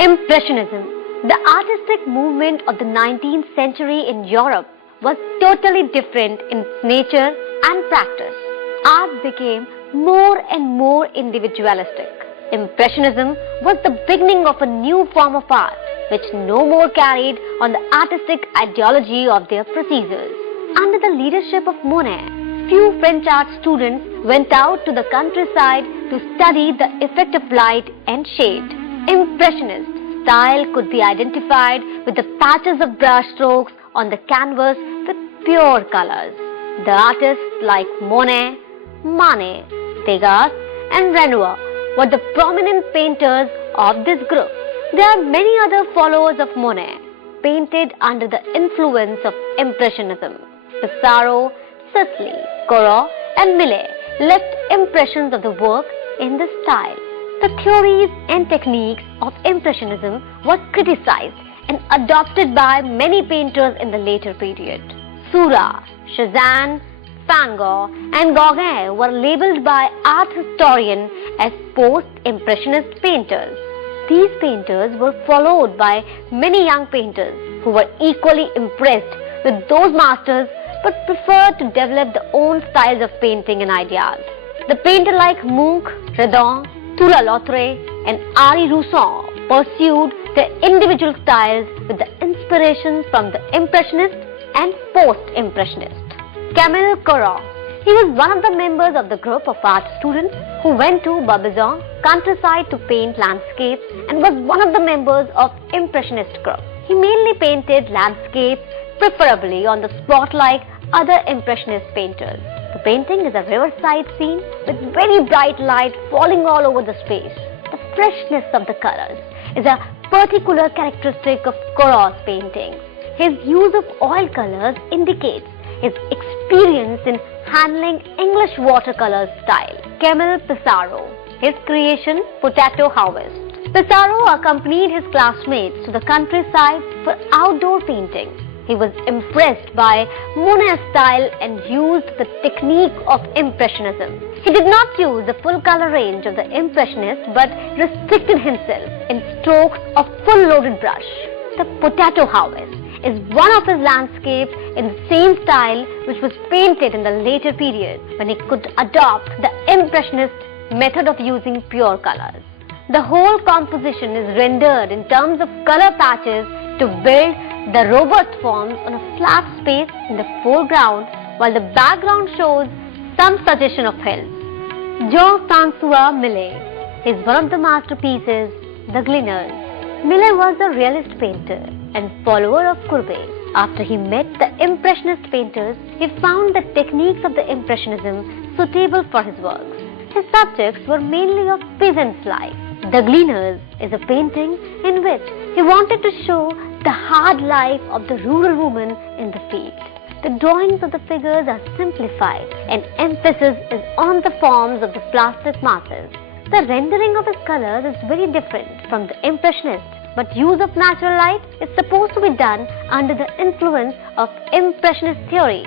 Impressionism, the artistic movement of the 19th century in Europe, was totally different in its nature and practice. Art became more and more individualistic. Impressionism was the beginning of a new form of art, which no more carried on the artistic ideology of their predecessors. Under the leadership of Monet, few French art students went out to the countryside to study the effect of light and shade. Impressionist style could be identified with the patches of brush strokes on the canvas with pure colors. The artists like Monet, Manet, Degas and Renoir were the prominent painters of this group. There are many other followers of Monet, painted under the influence of Impressionism. Pissarro, Cezzane, Gogh and Millet left impressions of the work in this style. The theories and techniques of Impressionism were criticized and adopted by many painters in the later period. Seurat, Cezzane, Van Gogh and Gogh were labeled by art historians as post-impressionist painters. These painters were followed by many young painters who were equally impressed with those masters but preferred to develop their own styles of painting and ideas. The painters like Munch, Cezzane, Lautrec and Roussaeu pursued their individual styles with the inspirations from the Impressionist and post-impressionist. Camille Corot, he was one of the members of the group of art students who went to Barbizon countryside to paint landscapes and was one of the members of Impressionist group. He mainly painted landscapes, preferably on the spot like other Impressionist painters. The painting is a riverside scene with very bright light falling all over the space. The freshness of the colors is a particular characteristic of Corot's painting. His use of oil colors indicates his experience in handling English watercolor style. Camille Pissarro, his creation Potato Harvest. Pissarro accompanied his classmates to the countryside for outdoor painting. He was impressed by Monet's style and used the technique of Impressionism. He did not use the full color range of the Impressionists but restricted himself in strokes of full-loaded brush. The Potato Harvest is one of his landscapes in the same style which was painted in the later period when he could adopt the Impressionist method of using pure colors. The whole composition is rendered in terms of color patches to build the robust forms on a flat space in the foreground while the background shows some suggestion of hills. Jean-François Millet is one of the masterpieces, The Gleaners. Millet was a realist painter and follower of Courbet. After he met the Impressionist painters, he found the techniques of the Impressionism suitable for his works. His subjects were mainly of peasants' life. The Gleaners is a painting in which he wanted to show the hard life of the rural woman in the field. The drawings of the figures are simplified and emphasis is on the forms of the plastic masses. The rendering of his colors is very different from the Impressionist, but use of natural light is supposed to be done under the influence of Impressionist theory.